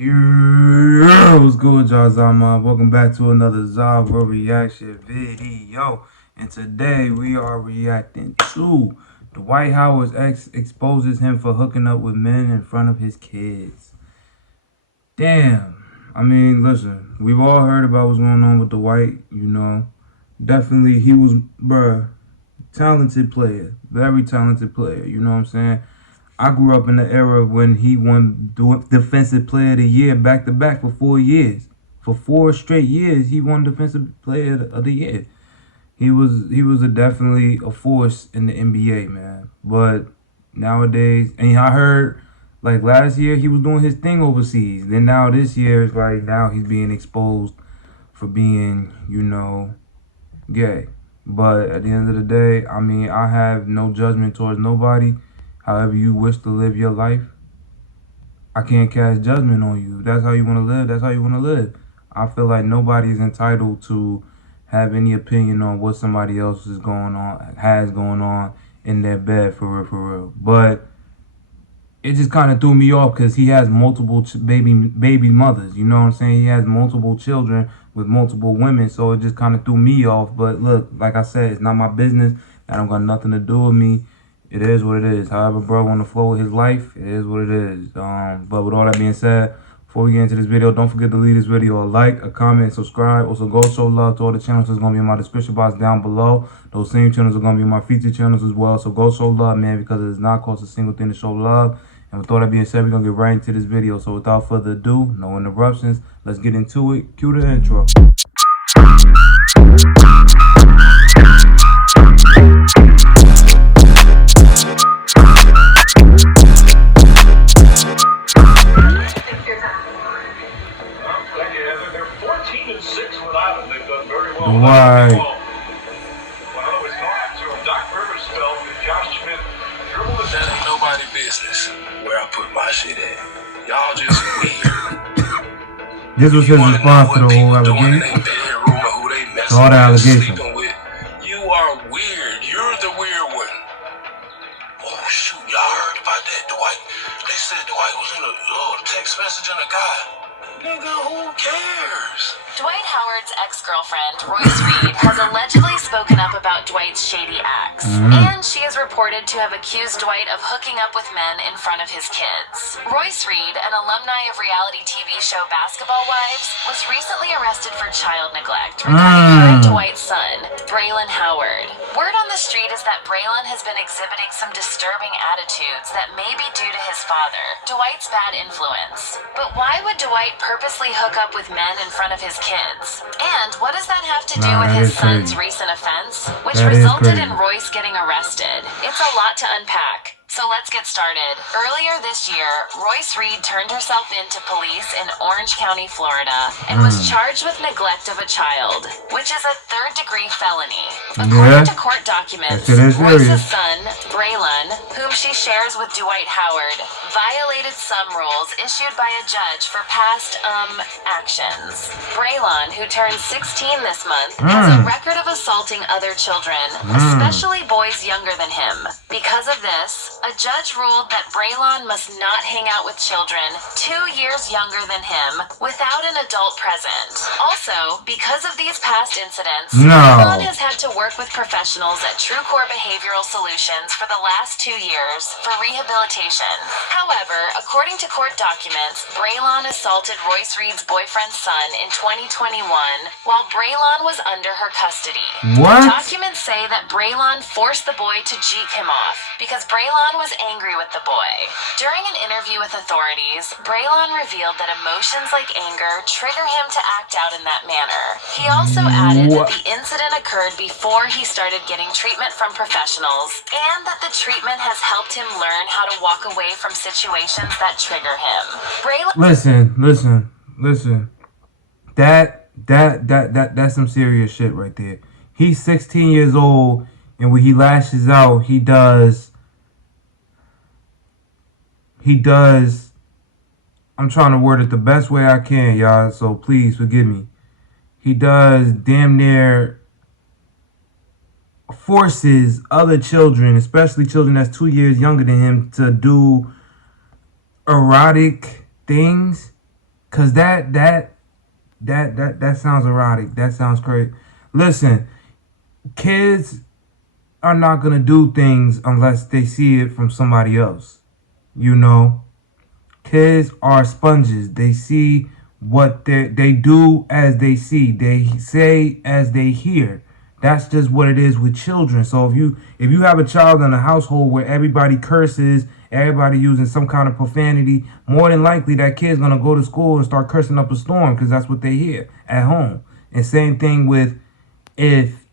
What's good, y'all? Zama. Welcome back to another Zahier reaction video. And today we are reacting to Dwight Howard's ex exposes him for hooking up with men in front of his kids. Damn. I mean, listen, we've all heard about what's going on with Dwight, Definitely, he was, talented player. Very talented player, you know what I'm saying? I grew up in the era when he won Defensive Player of the Year back to back for 4 years. For 4 straight years, he won Defensive Player of the Year. He was definitely a force in the NBA, man. But nowadays, and I heard like last year he was doing his thing overseas. Then now this year it's like now he's being exposed for being, gay. But at the end of the day, I mean, I have no judgment towards nobody. However you wish to live your life, I can't cast judgment on you. If that's how you want to live, that's how you want to live. I feel like nobody is entitled to have any opinion on what somebody else has going on in their bed, for real, for real. But it just kind of threw me off because he has multiple baby mothers. You know what I'm saying? He has multiple children with multiple women, so it just kind of threw me off. But look, like I said, it's not my business. That don't got nothing to do with me. It is what it is. However, bro, want to flow with his life, it is what it is. But with all that being said, before we get into this video, don't forget to leave this video a like, a comment, subscribe. Also, go show love to all the channels that's going to be in my description box down below. Those same channels are going to be my featured channels as well. So go show love, man, because it does not cost a single thing to show love. And with all that being said, we're going to get right into this video. So without further ado, no interruptions, let's get into it. Cue the intro. Why? That ain't nobody business where I put my shit at. Y'all just weird. This was his response to the whole allegation. To all the allegations. You are weird. You're the weird one. Oh shoot, y'all heard about that, Dwight? They said Dwight was in a text message and a guy. Nigga, who cares? Dwight Howard's ex-girlfriend, Royce Reed, has allegedly spoken up about Dwight's shady acts. And she is reported to have accused Dwight of hooking up with men in front of his kids. Royce Reed, an alumni of reality TV show Basketball Wives, was recently arrested for child neglect regarding her and Dwight's son, Braylon Howard. Word on the street is that Braylon has been exhibiting some disturbing attitudes that may be due to his father, Dwight's bad influence. But why would Dwight purposely hook up with men in front of his kids? And what does that have to do with his son's recent offense, which resulted in Royce getting arrested? It's a lot to unpack. So let's get started. Earlier this year, Royce Reed turned herself in to police in Orange County, Florida, and was charged with neglect of a child, which is a third-degree felony. According to court documents, Royce's son, Braylon, whom she shares with Dwight Howard, violated some rules issued by a judge for past, actions. Braylon, who turned 16 this month, has a record of assaulting other children, especially boys younger than him. Because of this, a judge ruled that Braylon must not hang out with children 2 years younger than him without an adult present. Also, because of these past incidents, Braylon has had to work with professionals at TrueCore Behavioral Solutions for the last 2 years for rehabilitation. However, according to court documents, Braylon assaulted Royce Reed's boyfriend's son in 2021 while Braylon was under her custody. Documents say that Braylon forced the boy to jeek him off because Braylon was angry with the boy. During an interview with authorities, Braylon revealed that emotions like anger trigger him to act out in that manner. He also added that the incident occurred before he started getting treatment from professionals, and that the treatment has helped him learn how to walk away from situations that trigger him. Listen. That's some serious shit right there. He's 16 years old, and when he lashes out, he does, I'm trying to word it the best way I can, y'all, so please forgive me. He does damn near forces other children, especially children that's 2 years younger than him, to do erotic things Cause that sounds erotic. That sounds crazy. Listen, kids are not gonna do things unless they see it from somebody else. You know, kids are sponges. They see what they do as they see. They say as they hear. That's just what it is with children. So if you have a child in a household where everybody curses, everybody using some kind of profanity, more than likely that kid's gonna go to school and start cursing up a storm because that's what they hear at home. And same thing with if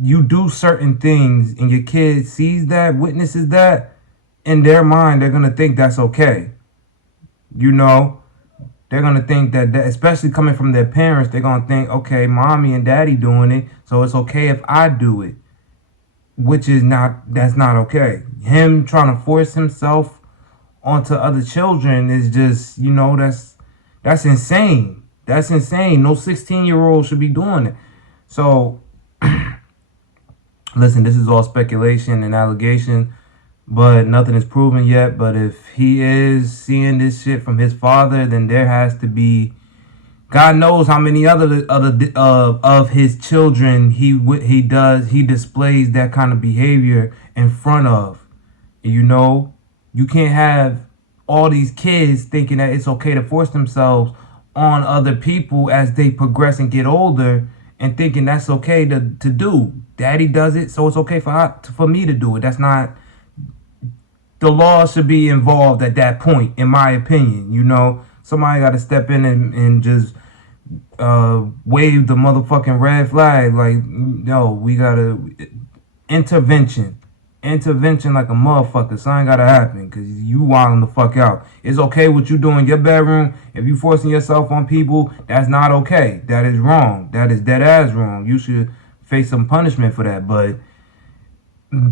you do certain things and your kid sees that, witnesses that, in their mind they're gonna think that's okay. You know, they're gonna think that, especially coming from their parents, they're gonna think, okay, mommy and daddy doing it, so it's okay if I do it, which is not. That's not okay. Him trying to force himself onto other children is just, that's insane. That's insane. No 16-year-old should be doing it. So, listen, this is all speculation and allegation, but nothing is proven yet. But if he is seeing this shit from his father, then there has to be, God knows how many other of his children he displays that kind of behavior in front of. You can't have all these kids thinking that it's okay to force themselves on other people as they progress and get older, and thinking that's okay to do. Daddy does it, so it's okay for me to do it. That's not. The law should be involved at that point, in my opinion. Somebody got to step in and just wave the motherfucking red flag. Like, no, we gotta intervention like a motherfucker. Something gotta happen because you wilding the fuck out. It's okay what you do in your bedroom. If you forcing yourself on people, that's not okay. That is wrong. That is dead ass wrong. You should face some punishment for that. But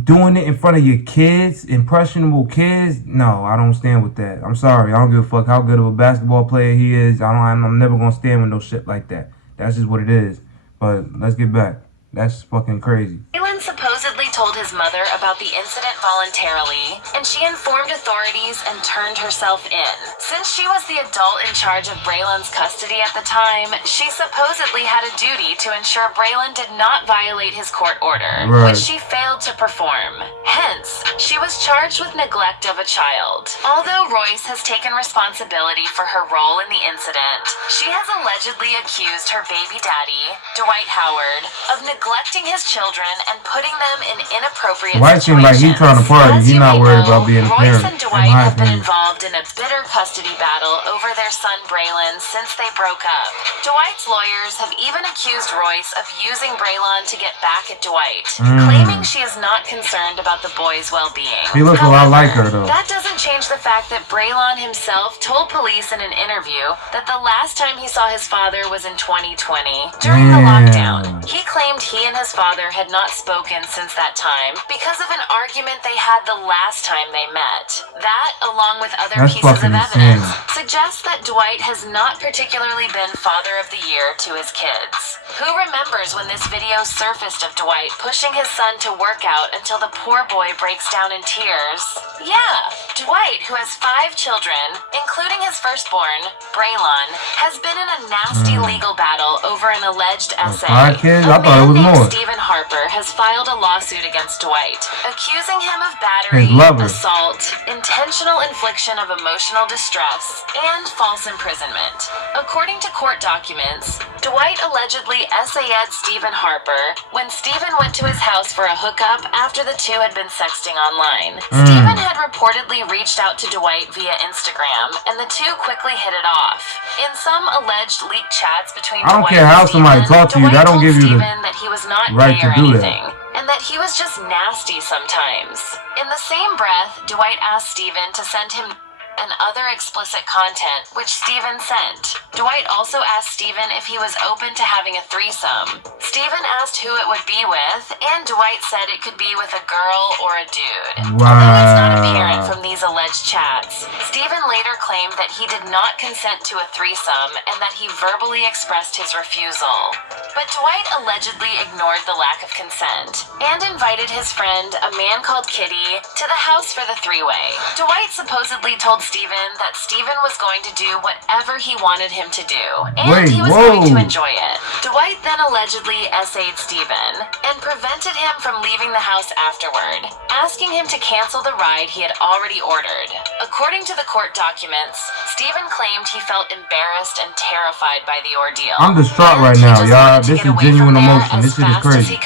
doing it in front of your kids, impressionable kids, no, I don't stand with that. I'm sorry. I don't give a fuck how good of a basketball player he is. I'm never gonna stand with no shit like that. That's just what it is. But let's get back. That's fucking crazy. Braylon supposedly told his mother about the incident voluntarily, and she informed authorities and turned herself in. Since she was the adult in charge of Braylon's custody at the time, she supposedly had a duty to ensure Braylon did not violate his court order, which she failed to perform. Hence, she was charged with neglect of a child. Although Royce has taken responsibility for her role in the incident, she has allegedly accused her baby daddy, Dwight Howard, of neglecting his children and putting them in inappropriate Dwight seems like he's trying to party. He's not worried about being a parent. Royce and Dwight have been involved in a bitter custody battle over their son Braylon since they broke up. Dwight's lawyers have even accused Royce of using Braylon to get back at Dwight, claiming she is not concerned about the boy's well-being. He looks a lot like her, though. That doesn't change the fact that Braylon himself told police in an interview that the last time he saw his father was in 2020 during the lockdown. He claimed he and his father had not spoken since that time because of an argument they had the last time they met. That, along with other pieces of evidence, suggests that Dwight has not particularly been Father of the Year to his kids. Who remembers when this video surfaced of Dwight pushing his son to work out until the poor boy breaks down in tears? Yeah, Dwight, who has 5 children, including his firstborn, Braylon, has been in a nasty legal battle over an alleged essay. A man named Stephen Harper has filed a lawsuit against Dwight, accusing him of battery, assault, intentional infliction of emotional distress, and false imprisonment. According to court documents, Dwight allegedly essayed Stephen Harper when Stephen went to his house for a hookup after the two had been sexting online. Stephen had reportedly reached out to Dwight via Instagram, and the two quickly hit it off. In some alleged leaked chats between I don't care how somebody talks to you, that don't give you the that he was not right gay or to do anything, that. and that he was just nasty sometimes. In the same breath, Dwight asked Stephen to send him and other explicit content, which Stephen sent. Dwight also asked Stephen if he was open to having a threesome. Stephen asked who it would be with, and Dwight said it could be with a girl or a dude. Wow. Although it's not apparent from these alleged chats, Stephen later claimed that he did not consent to a threesome and that he verbally expressed his refusal. But Dwight allegedly ignored the lack of consent and invited his friend, a man called Kitty, to the house for the three-way. Dwight supposedly told Steven that Steven was going to do whatever he wanted him to do, and he was going to enjoy it. Dwight then allegedly essayed Steven and prevented him from leaving the house afterward, asking him to cancel the ride he had already ordered. According to the court documents, Steven claimed he felt embarrassed and terrified by the ordeal. I'm distraught right now, y'all. This is genuine emotion. This shit is crazy.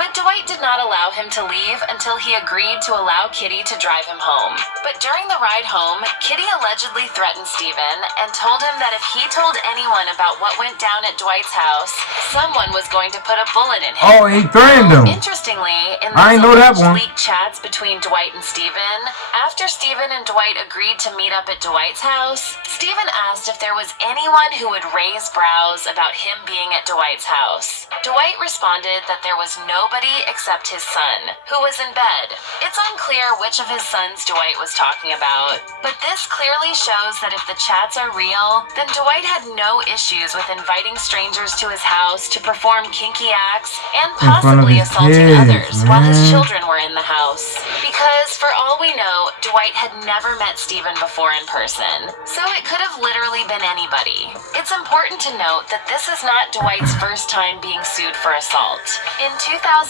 But Dwight did not allow him to leave until he agreed to allow Kitty to drive him home. But during the ride home, Kitty allegedly threatened Steven and told him that if he told anyone about what went down at Dwight's house, someone was going to put a bullet in him. Oh, he threatened him. Interestingly, in those alleged leaked chats between Dwight and Steven, after Steven and Dwight agreed to meet up at Dwight's house, Steven asked if there was anyone who would raise brows about him being at Dwight's house. Dwight responded that there was nobody except his son, who was in bed. It's unclear which of his sons Dwight was talking about, but this clearly shows that if the chats are real, then Dwight had no issues with inviting strangers to his house to perform kinky acts and possibly assaulting others while his children were in the house. Because, for all we know, Dwight had never met Steven before in person, so it could have literally been anybody. It's important to note that this is not Dwight's first time being sued for assault. In 2018,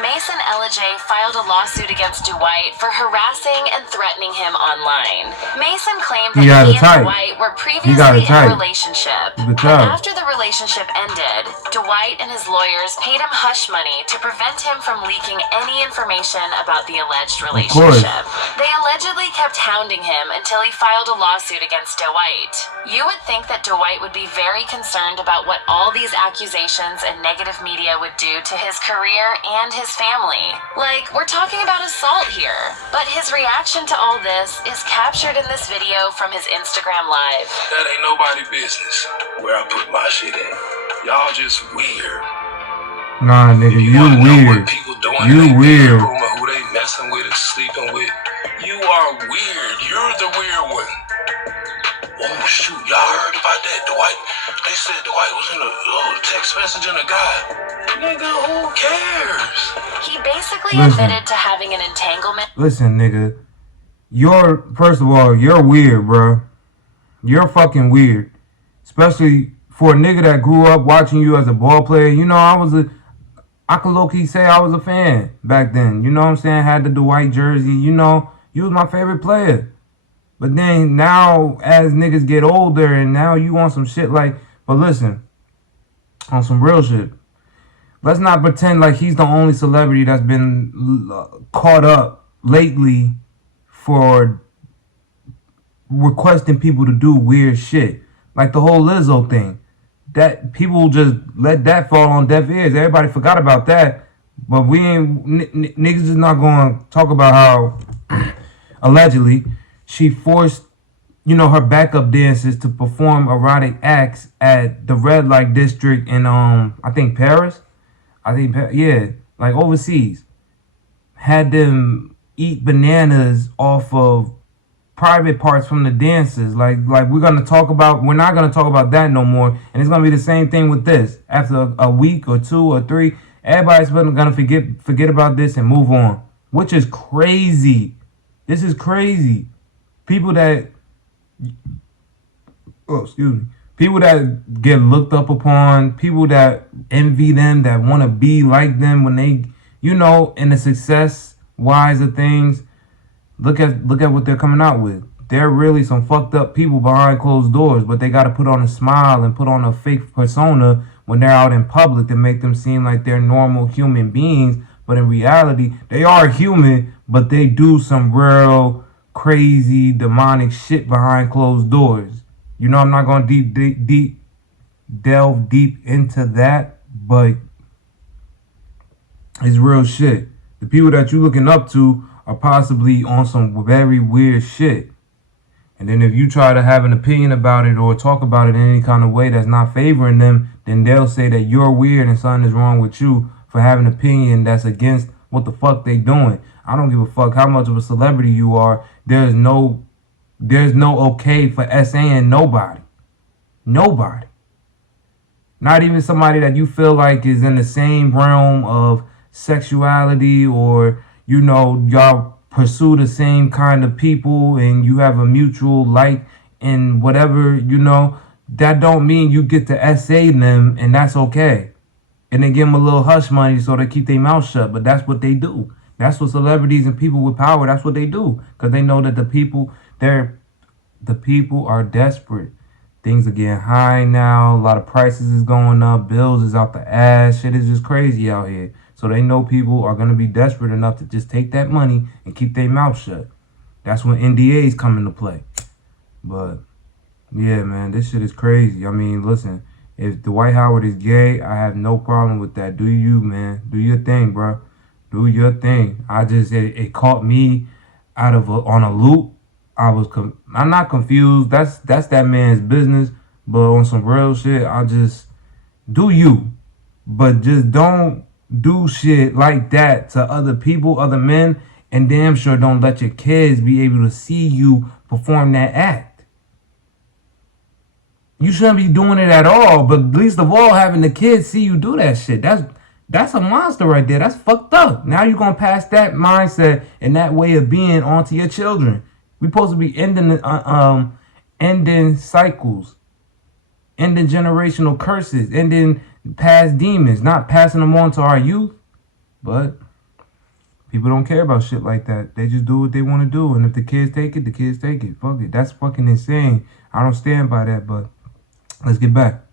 Mason Elijah filed a lawsuit against Dwight for harassing and threatening him online. Mason claimed that he and Dwight were previously in a relationship, and after the relationship ended, Dwight and his lawyers paid him hush money to prevent him from leaking any information about the alleged relationship. They allegedly kept hounding him until he filed a lawsuit against Dwight. You would think that Dwight would be very concerned about what all these accusations and negative media would do to his career and his family. Like, we're talking about assault here. But his reaction to all this is captured in this video from his Instagram Live. That ain't nobody business where I put my shit in. Y'all just weird. Nah, nigga, you weird. You weird. Who they messing with and sleeping with. You are weird. You're the weird one. Oh, shoot, y'all heard about that, Dwight? They said Dwight was in a text message in a guy. Nigga, who cares? He basically admitted to having an entanglement. Listen, nigga. First of all, you're weird, bro. You're fucking weird. Especially for a nigga that grew up watching you as a ball player. You know, I could low-key say I was a fan back then. You know what I'm saying? Had the Dwight jersey. You know, you was my favorite player. But then now, as niggas get older, and now you want some shit like... But listen, on some real shit, let's not pretend like he's the only celebrity that's been caught up lately for requesting people to do weird shit. Like the whole Lizzo thing. That people just let that fall on deaf ears. Everybody forgot about that. But we ain't... niggas is not going to talk about how, allegedly... she forced, you know, her backup dancers to perform erotic acts at the red light district in, I think Paris. Yeah, like overseas. Had them eat bananas off of private parts from the dancers. Like we're not gonna talk about that no more. And it's gonna be the same thing with this. After a week or 2 or 3, everybody's gonna forget about this and move on, which is crazy. This is crazy. People that get looked up upon, people that envy them, that want to be like them when they, you know, in the success wise of things. Look at what they're coming out with. They're really some fucked up people behind closed doors, but they got to put on a smile and put on a fake persona when they're out in public to make them seem like they're normal human beings. But in reality, they are human, but they do some real crazy demonic shit behind closed doors. You know, I'm not going to delve deep into that, but it's real shit. The people that you're looking up to are possibly on some very weird shit. And then if you try to have an opinion about it or talk about it in any kind of way that's not favoring them, then they'll say that you're weird and something is wrong with you for having an opinion that's against what the fuck they doing. I don't give a fuck how much of a celebrity you are. There's no okay for SAing nobody. Nobody. not even somebody that you feel like is in the same realm of sexuality, or y'all pursue the same kind of people and you have a mutual like in whatever, that don't mean you get to essay them, and that's okay. And they give them a little hush money so they keep their mouth shut, but that's what they do. That's what celebrities and people with power, that's what they do, because they know that the people are desperate. Things are getting high now. A lot of prices is going up. Bills is out the ass. Shit is just crazy out here. So they know people are going to be desperate enough to just take that money and keep their mouth shut. That's when NDAs come into play. But, yeah, man, this shit is crazy. I mean, listen, if Dwight Howard is gay, I have no problem with that. Do you, man? Do your thing, bro. Do your thing. It caught me on a loop. I'm not confused. That's that man's business. But on some real shit, I just do you. But just don't do shit like that to other people, other men, and damn sure don't let your kids be able to see you perform that act. You shouldn't be doing it at all, but least of all having the kids see you do that shit. That's a monster right there. That's fucked up. Now you're gonna pass that mindset and that way of being onto your children. We supposed to be ending cycles, ending generational curses, ending past demons, not passing them on to our youth. But people don't care about shit like that. They just do what they want to do, and if the kids take it, the kids take it. Fuck it. That's fucking insane. I don't stand by that. But let's get back.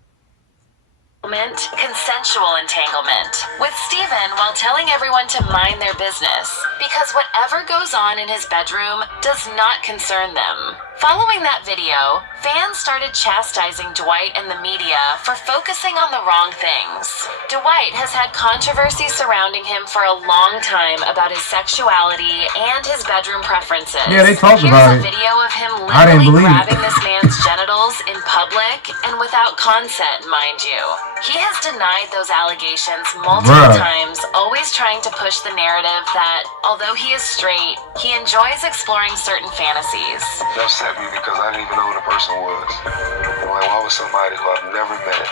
Consensual entanglement with Steven while telling everyone to mind their business because whatever goes on in his bedroom does not concern them. Following that video, fans started chastising Dwight and the media for focusing on the wrong things. Dwight has had controversy surrounding him for a long time about his sexuality and his bedroom preferences. Yeah, they talked about it. Here's a video of him literally grabbing this man's genitals in public and without consent, mind you. He has denied those allegations multiple times, always trying to push the narrative that, although he is straight, he enjoys exploring certain fantasies. It upset me because I didn't even know who the person was. I'm like, why would somebody who I've never met,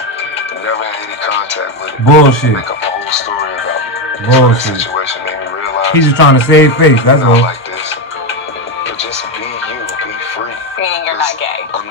never had any contact with, bullshit, make up a whole story about me? Bullshit. The situation made me realize he's just trying to save face, that's all. Like this. But just be you, be free. Meaning you're not gay. I'm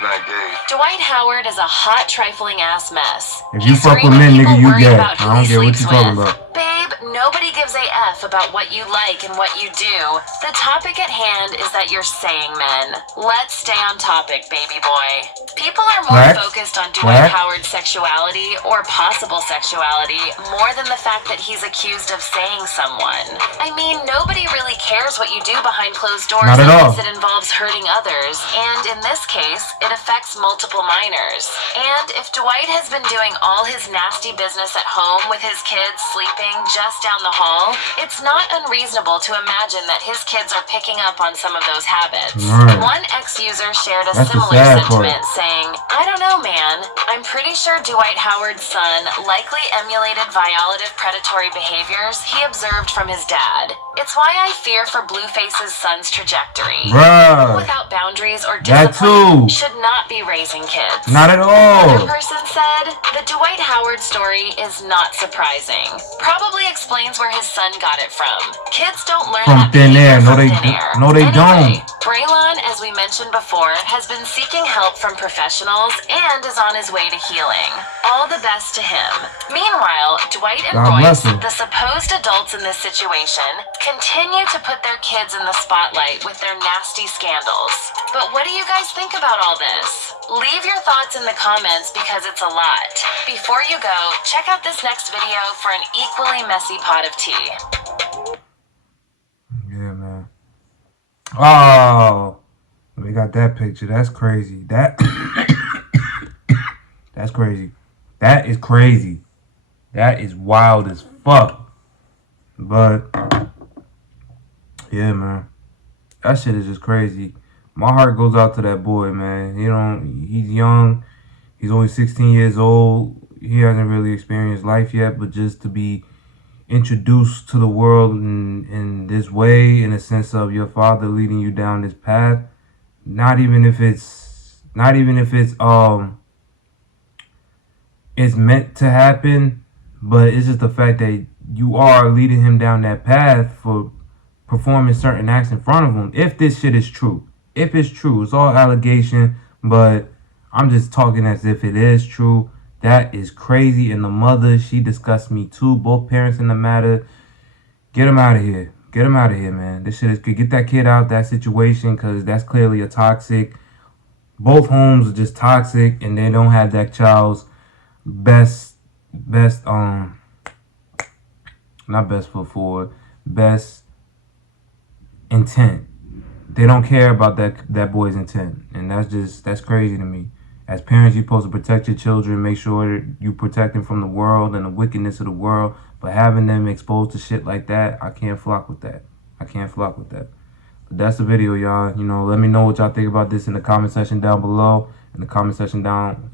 not gay. Dwight Howard is a hot, trifling ass mess. If you fuck with men, nigga, you gay. I don't care what you talking about. Babe, nobody gives a F about what you like and what you do. The topic at hand is that you're saying men. Let's stay on topic, baby boy. People are more focused on Dwight Howard's sexuality or possible sexuality more than the fact that he's accused of saying someone. I mean, nobody really cares what you do behind closed doors unless it involves hurting others, and in this case, it affects multiple minors. And if Dwight has been doing all his nasty business at home with his kids sleeping just down the hall, it's not unreasonable to imagine that his kids are picking up on some of those habits. One ex-user shared a similar sentiment, saying, I don't know, man. I'm pretty sure Dwight Howard's son likely emulated violative predatory behaviors he observed from his dad. It's why I fear for Blueface's son's trajectory. People without boundaries or discipline should not be raising kids. Not at all. Another person said, the Dwight Howard story is not surprising. Probably explains where his son got it from. Kids don't learn from that thin air. No, they don't. Braylon, as we mentioned before, has been seeking help from professionals and is on his way to healing. All the best to him. Meanwhile, Dwight and Royce, the supposed adults in this situation, continue to put their kids in the spotlight with their nasty scandals. But what do you guys think about all this? Leave your thoughts in the comments because it's a lot. Before you go, check out this next video for an equally messy pot of tea. Yeah, man. Oh, we got that picture. That's crazy. That's crazy. That is crazy. That is wild as fuck. But yeah, man, that shit is just crazy. My heart goes out to that boy, man. He's young. He's only 16 years old. He hasn't really experienced life yet, but just to be introduced to the world in this way, in a sense of your father leading you down this path, not even if it's it's meant to happen, but it's just the fact that you are leading him down that path for performing certain acts in front of him. If this shit is true, if it's true, it's all allegation, but I'm just talking as if it is true. That is crazy. And the mother, she disgusts me too. Both parents in the matter. Get him out of here. Get him out of here, man. This shit is good. Get that kid out that situation, because that's clearly a toxic. Both homes are just toxic, and they don't have that child's best not best foot forward, best intent. They don't care about that boy's intent, and that's crazy to me. As parents, you're supposed to protect your children, make sure you protect them from the world and the wickedness of the world. But having them exposed to shit like that, I can't flock with that. I can't flock with that. But that's the video, y'all. You know, let me know what y'all think about this in the comment section down below. In the comment section down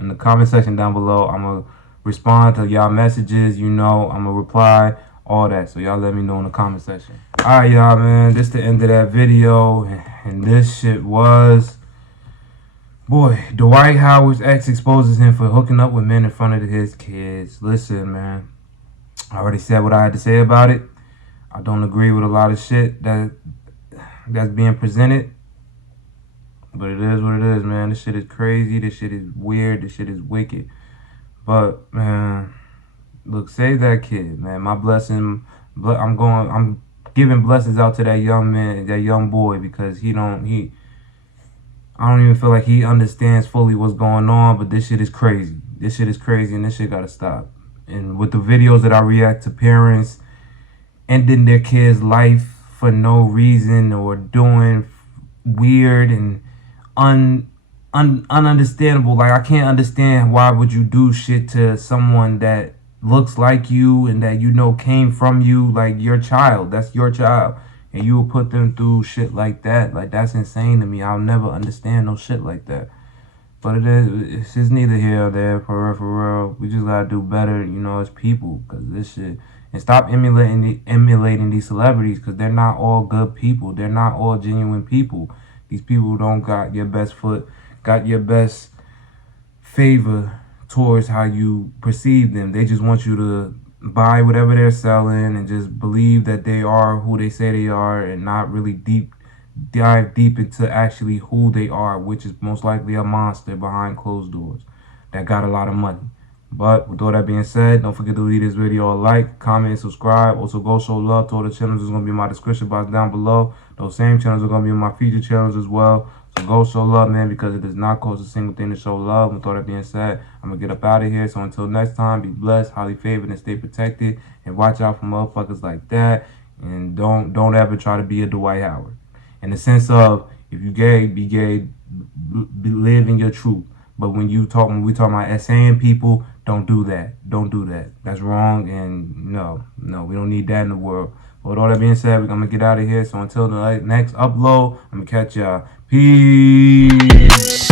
below, I'm gonna respond to y'all messages. You know, I'm gonna reply, all that. So y'all let me know in the comment section. All right, y'all, man. This the end of that video, and this shit was. Boy, Dwight Howard's ex exposes him for hooking up with men in front of his kids. Listen, man. I already said what I had to say about it. I don't agree with a lot of shit that's being presented. But it is what it is, man. This shit is crazy. This shit is weird. This shit is wicked. But, man, look, save that kid, man. My blessing, I'm giving blessings out to that young man, that young boy, because I don't even feel like he understands fully what's going on, but this shit is crazy. This shit is crazy, and this shit gotta stop. And with the videos that I react to parents ending their kids' life for no reason, or doing weird and ununderstandable. Like, I can't understand why would you do shit to someone that looks like you and that you know came from you, like your child. That's your child. And you will put them through shit like that. Like, that's insane to me. I'll never understand no shit like that. But it's just neither here or there, for real. We just gotta do better, you know, as people, because this shit. And stop emulating these celebrities, because they're not all good people. They're not all genuine people. These people don't got your best favor towards how you perceive them. They just want you to buy whatever they're selling and just believe that they are who they say they are, and not really dive deep into actually who they are, which is most likely a monster behind closed doors that got a lot of money. But with all that being said, don't forget to leave this video a like, comment, and subscribe. Also, go show love to all the channels. It's going to be in my description box down below. Those same channels are going to be in my feature channels as well. So go show love, man, because it does not cost a single thing to show love. With all that being said, I'm going to get up out of here. So until next time, be blessed, highly favored, and stay protected. And watch out for motherfuckers like that. And don't ever try to be a Dwight Howard. In the sense of, if you gay, be gay, live in your truth. But when we talk about saying people, don't do that. Don't do that. That's wrong, and no, we don't need that in the world. But with all that being said, we're going to get out of here. So until the next upload, I'm going to catch y'all. Peace.